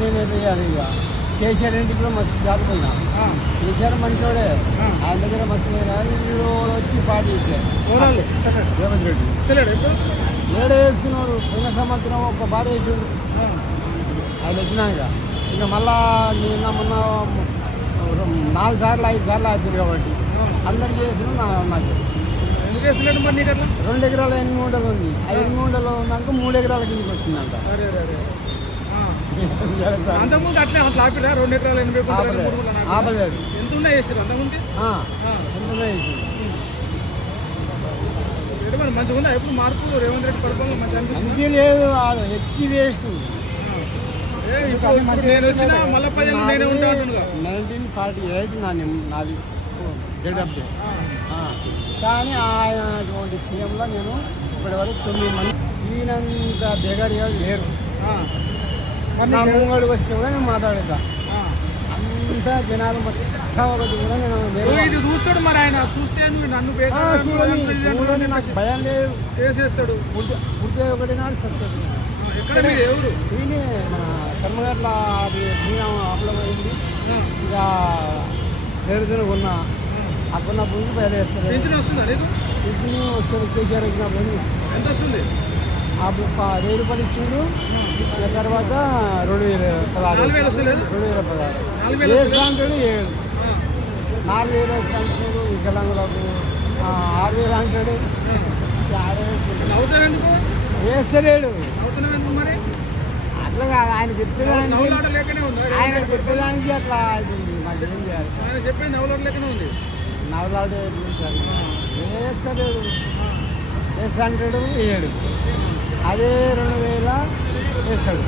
నేను వేయాలి ఇక కేసీఆర్ ఇంటికి కూడా మస్తు జారిపోయినా కేసీఆర్ మంచోడే ఆయన దగ్గర మస్తు పోయినా వీళ్ళు వచ్చి పార్టీ రేవంత్ రెడ్డి ఏడు వేస్తున్నాడు. పోయిన సంవత్సరం ఒక భార్య వేసాడు ఆయన వచ్చినాక. ఇక మళ్ళా నిన్న మొన్న 4 సార్లు 5 సార్లు అవుతుంది కాబట్టి అందరికీ వేస్తున్నాడు. నాకు 2 ఎకరాల 8 గుంటలు ఉంది. ఆ 8 గుంటలు ఉన్నాక 3 ఎకరాల కిందకి వచ్చిందంట. ఆపలేడు. ఎంత మంచిగా ఎప్పుడు మార్పు రేవంత్ రెడ్డి పరిపాలన మంచి లేదు, ఎక్కి వేస్ట్. 1948 నాది డేట్ ఆఫ్ డే. కానీ ఆయన అటువంటి సీఎంలో నేను ఇప్పటివరకు 9 మంది ఈయనంత బెగరిగా లేరు. నా ముంగడు వస్తే కూడా నేను మాట్లాడతా. అంతా జనాలు మొత్తం ఒకటి కూడా నేను చూస్తాడు. మరి ఆయన చూస్తే నన్ను చూడని నాకు భయం లేదు. వేసేస్తాడు. పుట్టే ఒకటి నాడు సస్తాడు. ఎవరు ఈయనే మన కర్మగట్ల అది అమలమైంది. ఇక పేరుతో కొన్నా అక్కడ పుంజు బయలుదేస్తారు. ఇంటిని వస్తుంది కేసీఆర్ వచ్చినప్పుడు ఎంత వస్తుంది? అప్పుడు 1000 రూపాయలు ఇచ్చిండు. తర్వాత 2016 వేస్తాంటాడు. 7 4000 వేస్తాంటాడు. వికలాంగులకు 6000 అంటాడు. వేస్తలేడు. అట్లా కాదు, ఆయన చెప్పేదానికి అట్లా నాకు ఏం చేయాలి. నవలాడే వేస్తలేడు. వేస్తాంటాడు. 7 అదే 2000 వేస్తాడు.